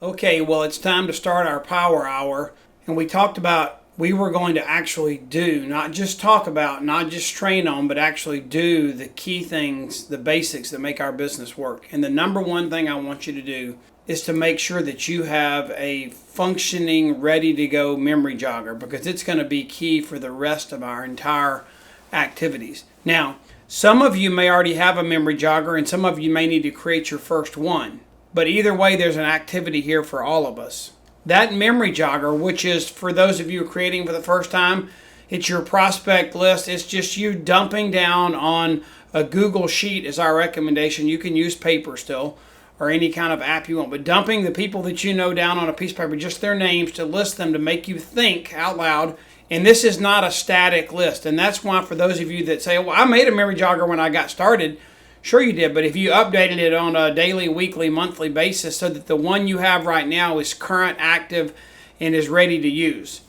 Okay, well, it's time to start our power hour. And we talked about we were going to actually do, not just talk about, not just train on, but actually do the key things, the basics that make our business work. And the number one thing I want you to do is to make sure that you have a functioning, ready to go memory jogger because it's going to be key for the rest of our entire activities. Now, some of you may already have a memory jogger and some of you may need to create your first one. But either way, there's an activity here for all of us. That memory jogger, which is for those of you creating for the first time, it's your prospect list. It's just you dumping down on a Google Sheet is our recommendation. You can use paper still or any kind of app you want, but dumping the people that you know down on a piece of paper, just their names to list them to make you think out loud. And this is not a static list. And that's why for those of you that say, well, I made a memory jogger when I got started, sure you did, but if you updated it on a daily, weekly, monthly basis so that the one you have right now is current, active, and is ready to use.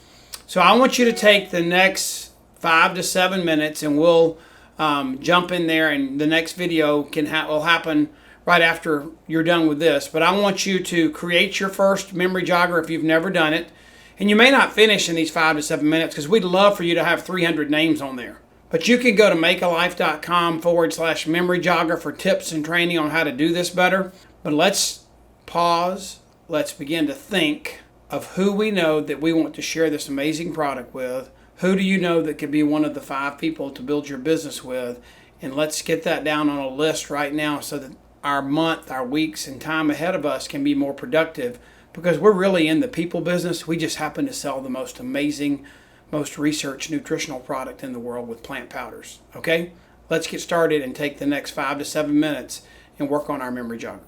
So I want you to take the next 5 to 7 minutes and we'll jump in there, and the next video will happen right after you're done with this. But I want you to create your first memory jogger if you've never done it. And you may not finish in these 5 to 7 minutes because we'd love for you to have 300 names on there. But you can go to makealife.com/memory jogger for tips and training on how to do this better. But let's pause. Let's begin to think of who we know that we want to share this amazing product with. Who do you know that could be one of the 5 people to build your business with? And let's get that down on a list right now so that our month, our weeks, and time ahead of us can be more productive because we're really in the people business. We just happen to sell the most amazing, most researched nutritional product in the world with plant powders. Okay? Let's get started and take the next 5 to 7 minutes and work on our memory jogger.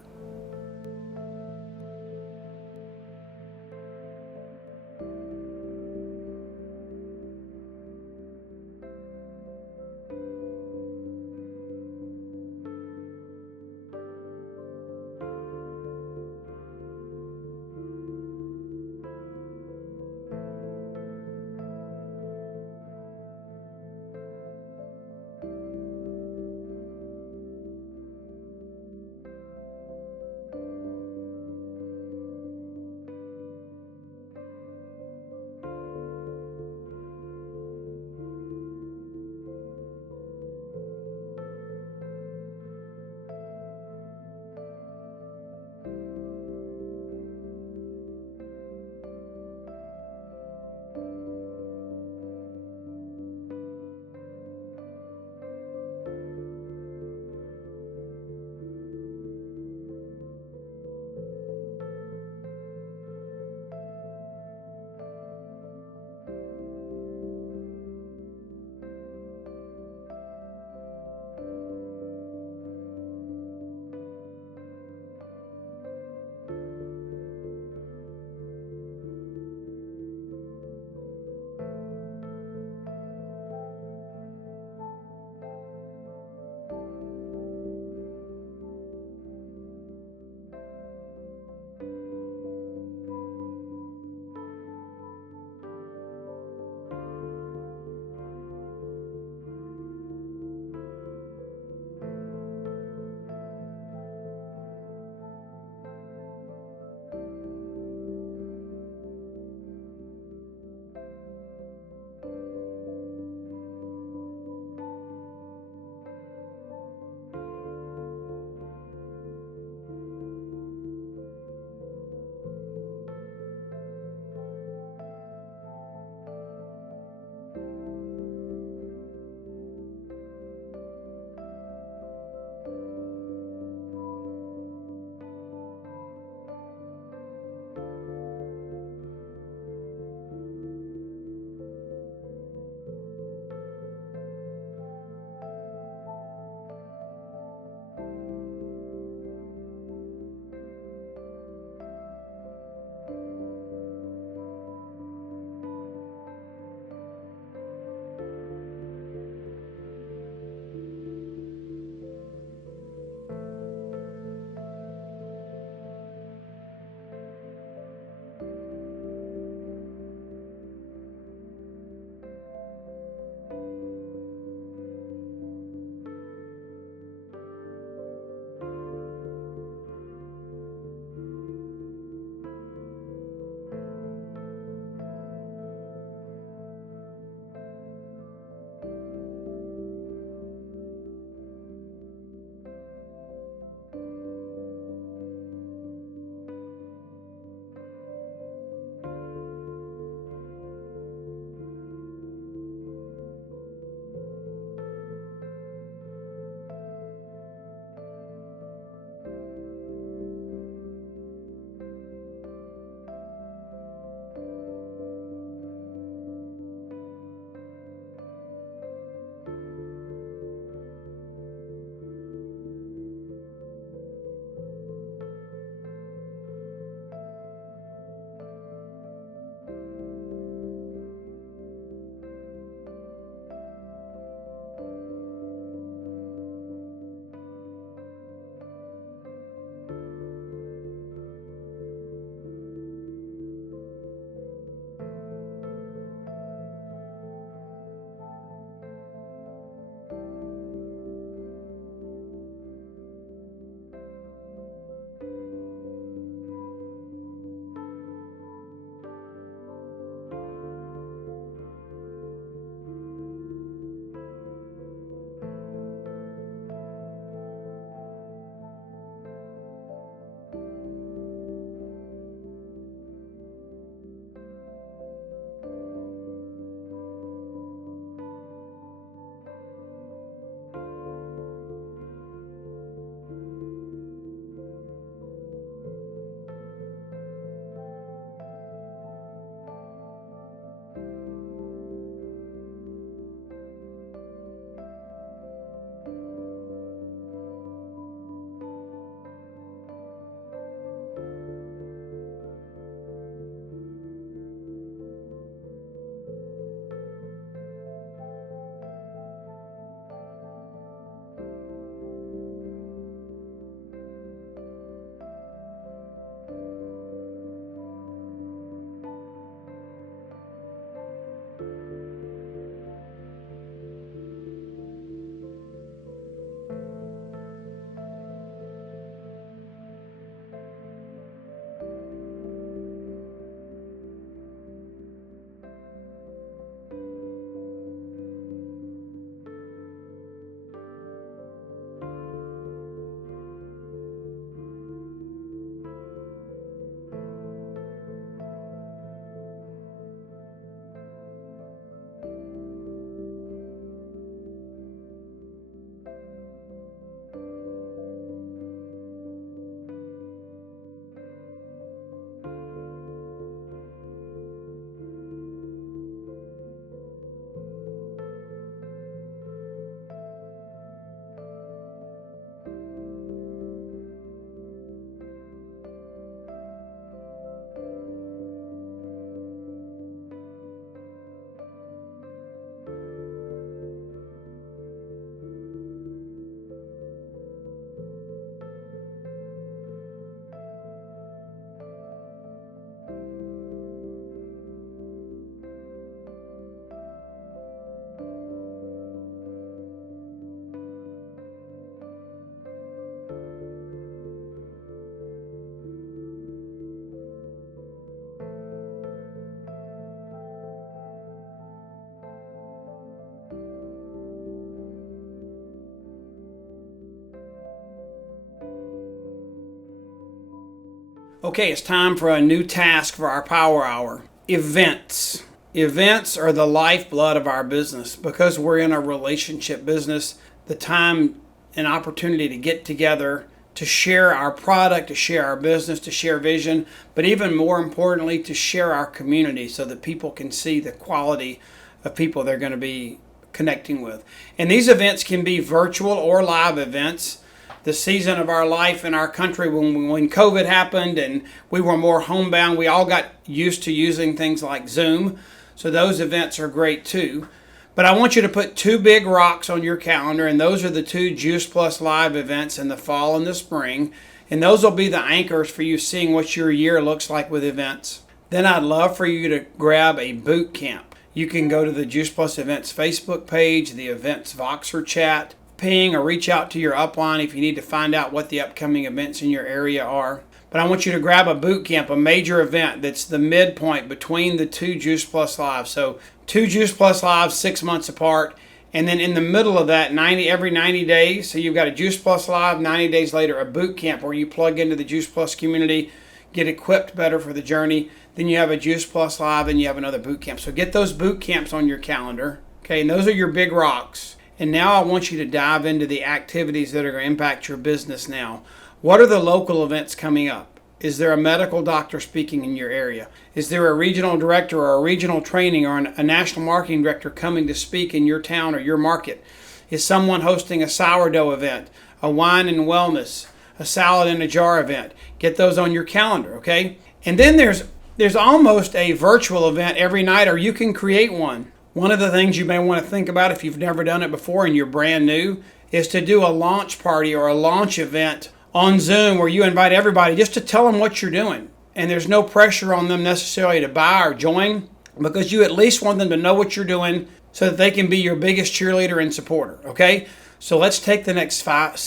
Okay, it's time for a new task for our Power Hour. Events. Events are the lifeblood of our business because we're in a relationship business. The time and opportunity to get together, to share our product, to share our business, to share vision, but even more importantly, to share our community so that people can see the quality of people they're going to be connecting with. And these events can be virtual or live events. The season of our life in our country when COVID happened and we were more homebound, we all got used to using things like Zoom. So those events are great too. But I want you to put two big rocks on your calendar, and those are the two Juice Plus Live events in the fall and the spring. And those will be the anchors for you seeing what your year looks like with events. Then I'd love for you to grab a boot camp. You can go to the Juice Plus Events Facebook page, the Events Voxer chat, ping or reach out to your upline if you need to find out what the upcoming events in your area are. But I want you to grab a boot camp, a major event that's the midpoint between the two Juice Plus Lives. So two Juice Plus Lives 6 months apart, and then in the middle of that, every 90 days. So you've got a Juice Plus Live, 90 days later, a boot camp where you plug into the Juice Plus community, get equipped better for the journey. Then you have a Juice Plus Live, and you have another boot camp. So get those boot camps on your calendar. Okay, and those are your big rocks. And now I want you to dive into the activities that are going to impact your business now. What are the local events coming up? Is there a medical doctor speaking in your area? Is there a regional director or a regional training or a national marketing director coming to speak in your town or your market? Is someone hosting a sourdough event, a wine and wellness, a salad in a jar event? Get those on your calendar, okay? And then there's almost a virtual event every night, or you can create one. One of the things you may want to think about if you've never done it before and you're brand new is to do a launch party or a launch event on Zoom where you invite everybody just to tell them what you're doing. And there's no pressure on them necessarily to buy or join because you at least want them to know what you're doing so that they can be your biggest cheerleader and supporter, okay? So let's take the next 5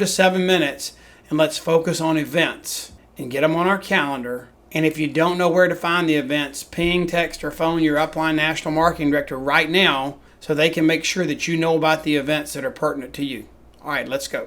to 7 minutes and let's focus on events and get them on our calendar. And if you don't know where to find the events, ping, text, or phone your upline national marketing director right now so they can make sure that you know about the events that are pertinent to you. All right, let's go.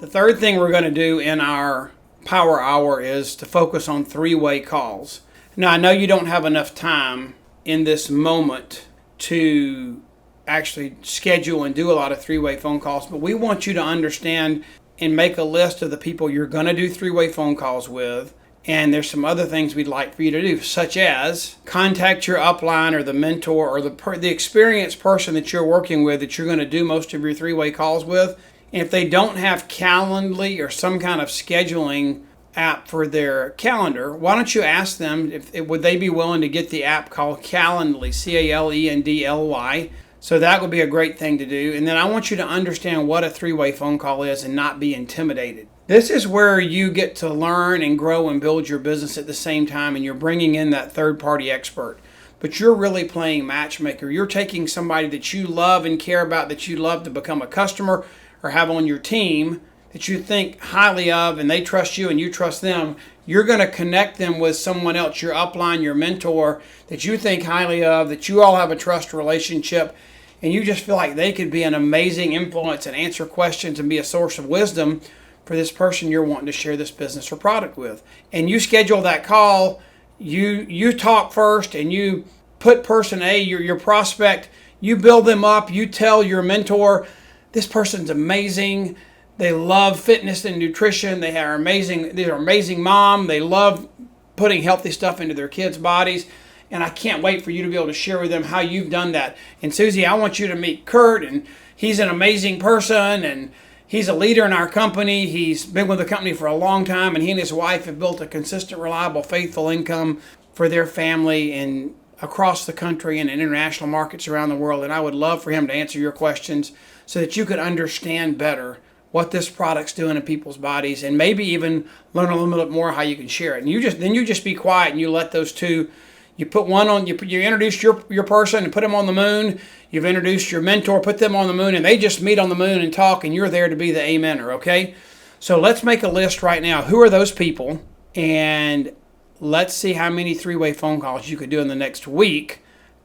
The third thing we're going to do in our power hour is to focus on three-way calls. Now, I know you don't have enough time in this moment to actually schedule and do a lot of three-way phone calls, but we want you to understand and make a list of the people you're going to do three-way phone calls with. And there's some other things we'd like for you to do, such as contact your upline or the mentor or the experienced person that you're working with that you're going to do most of your three-way calls with. And if they don't have Calendly or some kind of scheduling app for their calendar, why don't you ask them if would they be willing to get the app called Calendly, Calendly. So that would be a great thing to do. And then I want you to understand what a three-way phone call is and not be intimidated. This is where you get to learn and grow and build your business at the same time, and you're bringing in that third-party expert. But you're really playing matchmaker. You're taking somebody that you love and care about, that you love to become a customer or have on your team, that you think highly of, and they trust you and you trust them. You're going to connect them with someone else, your upline, your mentor, that you think highly of, that you all have a trust relationship, and you just feel like they could be an amazing influence and answer questions and be a source of wisdom for this person you're wanting to share this business or product with. And you schedule that call, you talk first, and you put person A, your prospect, you build them up, you tell your mentor, this person's amazing. They love fitness and nutrition. They're amazing mom. They love putting healthy stuff into their kids' bodies. And I can't wait for you to be able to share with them how you've done that. And Susie, I want you to meet Kurt, and he's an amazing person, and he's a leader in our company. He's been with the company for a long time, and he and his wife have built a consistent, reliable, faithful income for their family and across the country and in international markets around the world. And I would love for him to answer your questions so that you could understand better what this product's doing in people's bodies, and maybe even learn a little bit more how you can share it. And you just be quiet and you let those two. You put one on. You introduced your person and put them on the moon. You've introduced your mentor, put them on the moon, and they just meet on the moon and talk. And you're there to be the amener. Okay, so let's make a list right now. Who are those people? And let's see how many three-way phone calls you could do in the next week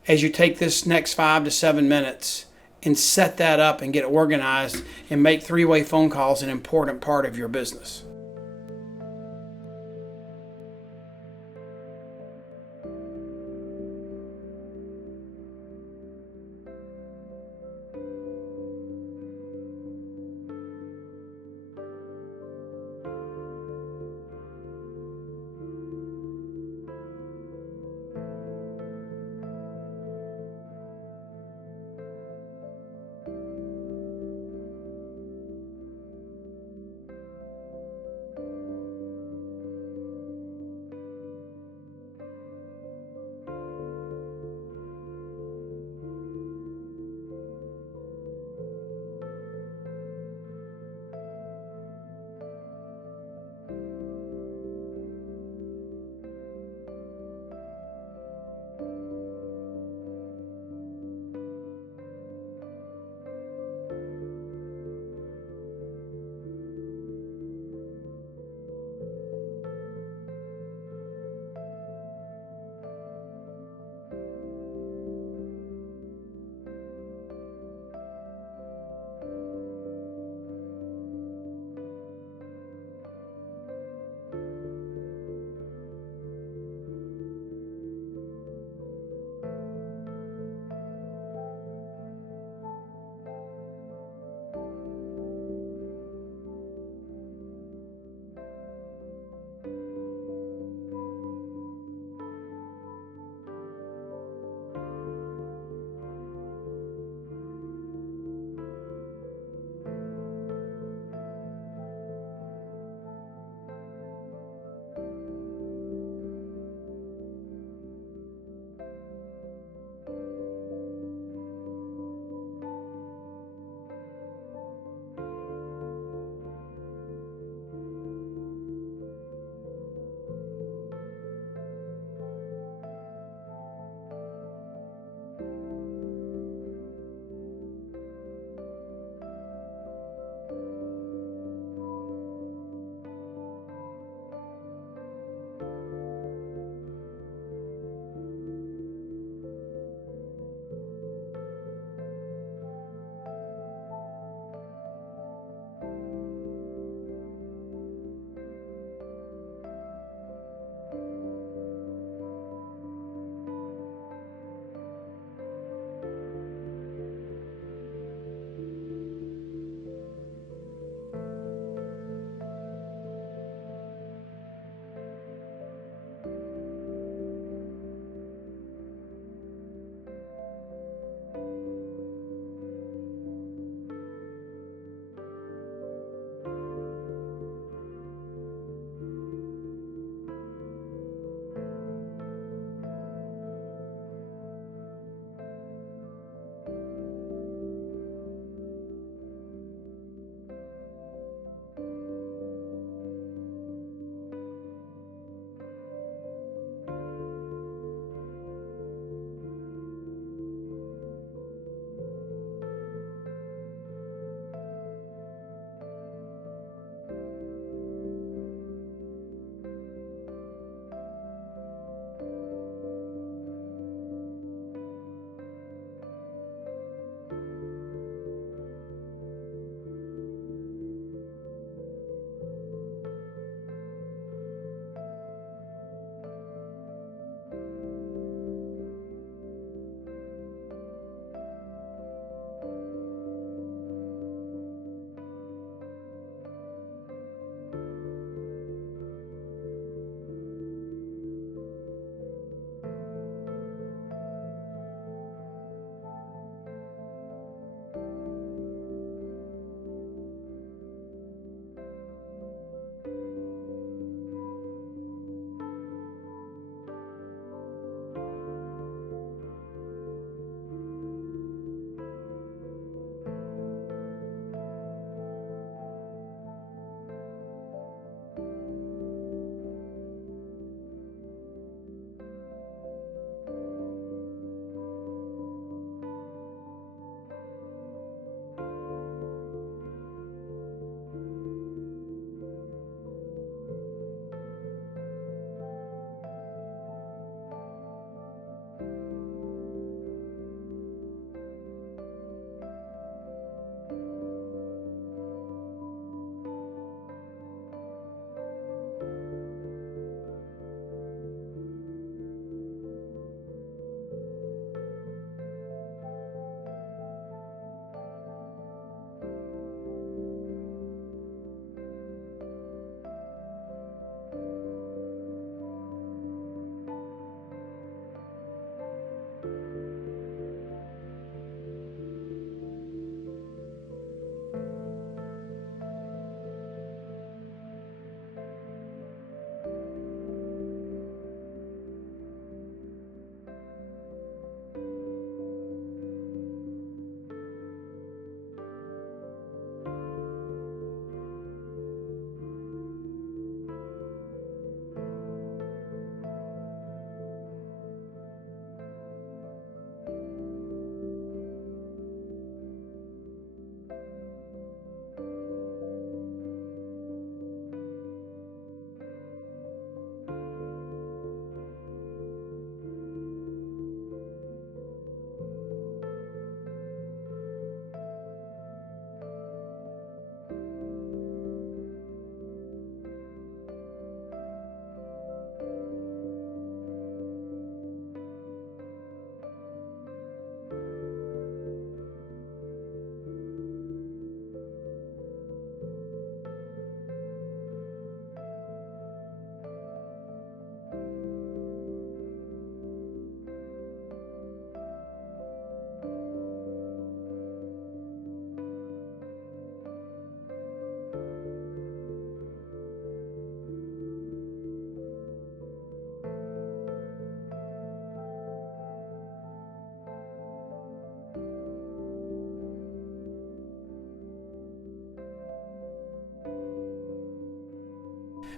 as you take this next 5 to 7 minutes and set that up and get organized and make three-way phone calls an important part of your business.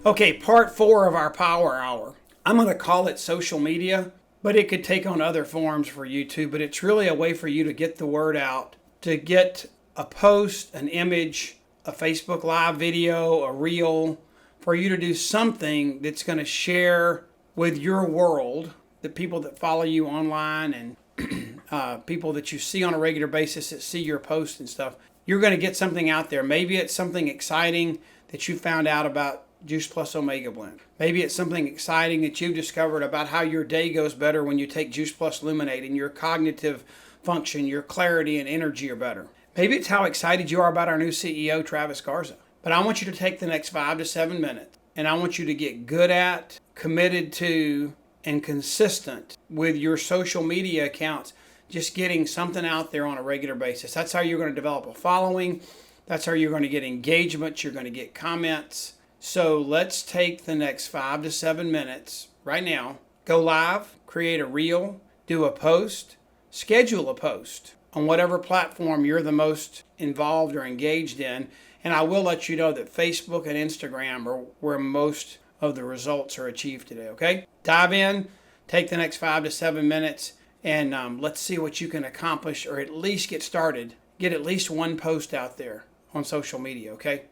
Okay, part 4 of our power hour. I'm going to call it social media, but it could take on other forms for you too. But it's really a way for you to get the word out, to get a post, an image, a Facebook Live video, a reel, for you to do something that's going to share with your world, the people that follow you online and people that you see on a regular basis that see your posts and stuff. You're going to get something out there. Maybe it's something exciting that you found out about Juice Plus Omega Blend. Maybe it's something exciting that you've discovered about how your day goes better when you take Juice Plus Luminate and your cognitive function, your clarity and energy are better. Maybe it's how excited you are about our new CEO, Travis Garza. But I want you to take the next 5 to 7 minutes and I want you to get good at, committed to, and consistent with your social media accounts, just getting something out there on a regular basis. That's how you're going to develop a following. That's how you're going to get engagement. You're going to get comments. So let's take the next 5 to 7 minutes right now. Go live, create a reel, do a post, schedule a post on whatever platform you're the most involved or engaged in. And I will let you know that Facebook and Instagram are where most of the results are achieved today, okay? Dive in, take the next 5 to 7 minutes, and let's see what you can accomplish or at least get started. Get at least one post out there on social media, okay?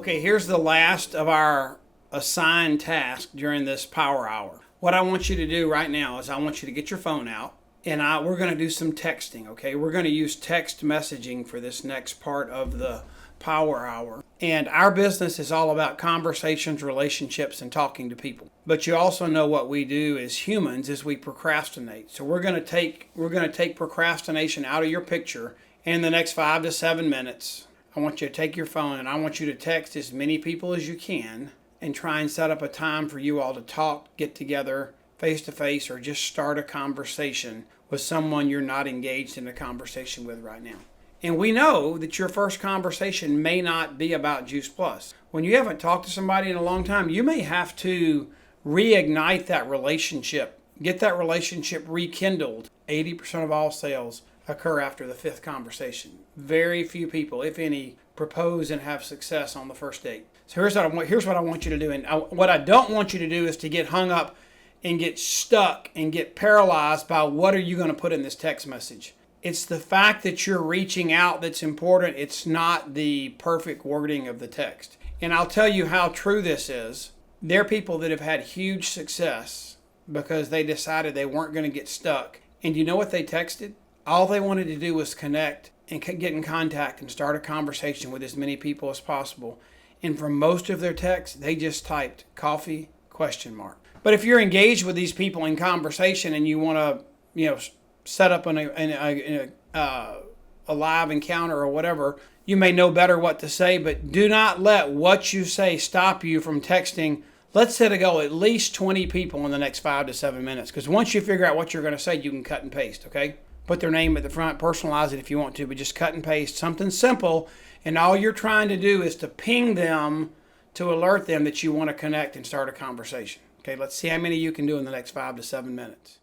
Okay, here's the last of our assigned task during this power hour. What I want you to do right now is I want you to get your phone out, and we're going to do some texting, okay? We're going to use text messaging for this next part of the power hour. And our business is all about conversations, relationships, and talking to people. But you also know what we do as humans is we procrastinate. So we're going to take procrastination out of your picture in the next 5 to 7 minutes. I want you to take your phone and I want you to text as many people as you can and try and set up a time for you all to talk, get together face to face, or just start a conversation with someone you're not engaged in a conversation with right now. And we know that your first conversation may not be about Juice Plus. When you haven't talked to somebody in a long time, you may have to reignite that relationship, get that relationship rekindled. 80% of all sales occur after the 5th conversation. Very few people, if any, propose and have success on the first date. So here's what I want you to do. And what I don't want you to do is to get hung up and get stuck and get paralyzed by what are you going to put in this text message. It's the fact that you're reaching out that's important. It's not the perfect wording of the text. And I'll tell you how true this is. There are people that have had huge success because they decided they weren't going to get stuck. And you know what they texted? All they wanted to do was connect and get in contact and start a conversation with as many people as possible. And for most of their texts, they just typed coffee ? But if you're engaged with these people in conversation and you want to, set up a live encounter or whatever, you may know better what to say, but do not let what you say stop you from texting. Let's set a goal, at least 20 people in the next 5 to 7 minutes, because once you figure out what you're going to say, you can cut and paste, okay? Put their name at the front, personalize it if you want to, but just cut and paste something simple, and all you're trying to do is to ping them to alert them that you want to connect and start a conversation. Okay, let's see how many you can do in the next 5 to 7 minutes.